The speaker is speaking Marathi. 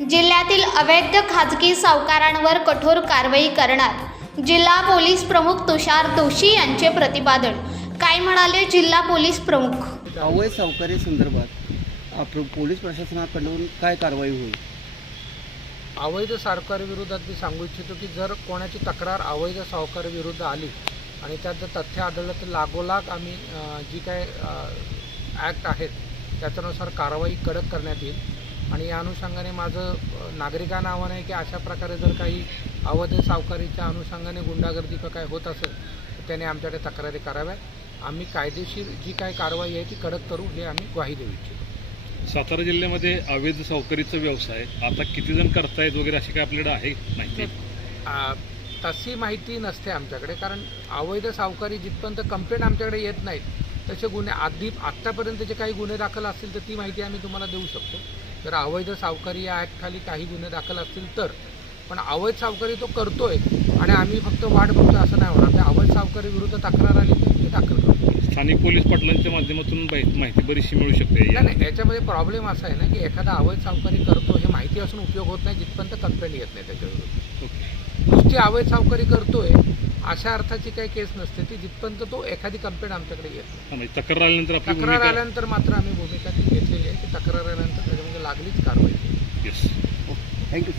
जिल्ह्यातील अवैध खाजगी सावकारांवर कठोर कारवाई करणार, जिल्हा पोलीस प्रमुख तुषार दोशी यांचे प्रतिपादन. काय म्हणाले जिल्हा पोलीस प्रमुख? अवैध सावकारी संदर्भात पोलीस प्रशासनाकडून काय कारवाई होईल? अवैध सावकारी विरोधात मी सांगू इच्छितो की जर कोणाची तक्रार अवैध सावकारी विरुद्ध आली आणि त्यात जर तथ्य आढळलं तर लागोलाग आम्ही जी काय ॲक्ट आहेत त्याच्यानुसार कारवाई कडक करण्यात येईल. आणि या अनुषंगाने माझं नागरिकांना आव्हान आहे की अशा प्रकारे जर काही अवैध सावकारीच्या अनुषंगाने गुंडागर्दी का काय होत असेल तर त्याने आमच्याकडे तक्रारी कराव्यात. आम्ही कायदेशीर जी काय कारवाई आहे ती कडक करू हे आम्ही ग्वाही देऊ इच्छितो. सातारा जिल्ह्यामध्ये अवैध सावकारीचा व्यवसाय आता किती जण करतायत वगैरे अशी काय आपल्याकडे आहे माहिती? तशी माहिती नसते आमच्याकडे, कारण अवैध सावकारी जिथपर्यंत कंप्लेंट आमच्याकडे येत नाहीत तसे गुन्हे आत्तापर्यंत जे काही गुन्हे दाखल असतील तर ती माहिती आम्ही तुम्हाला देऊ शकतो. जर अवैध सावकारी या ॲक्टखाली काही गुन्हे दाखल असतील तर, पण अवैध सावकारी तो करतोय आणि आम्ही फक्त वाट बघतोय असं नाही होणार. त्या अवैध सावकारी विरुद्ध तक्रार आली तर ती दाखल करतो. स्थानिक पोलीस पाटलांच्या माध्यमातून माहिती बरीचशी मिळू शकते. नाही, याच्यामध्ये प्रॉब्लेम असा आहे ना की एखादा अवैध सावकारी करतो हे माहिती असून उपयोग होत नाही जिथपर्यंत कंप्लेंट येत नाही त्याच्याविरुद्ध. नुसती अवैध सावकारी करतोय अशा अर्थाची काही केस नसते ती जिथपर्यंत तो एखादी कंप्लेंट आमच्याकडे येत नाही. तक्रार आल्यानंतर मात्र आम्ही भूमिका ती घेतलेली आहे की तक्रार आल्यानंतर त्याच्यामध्ये लागलीच कारवाई. येस. थँक्यू.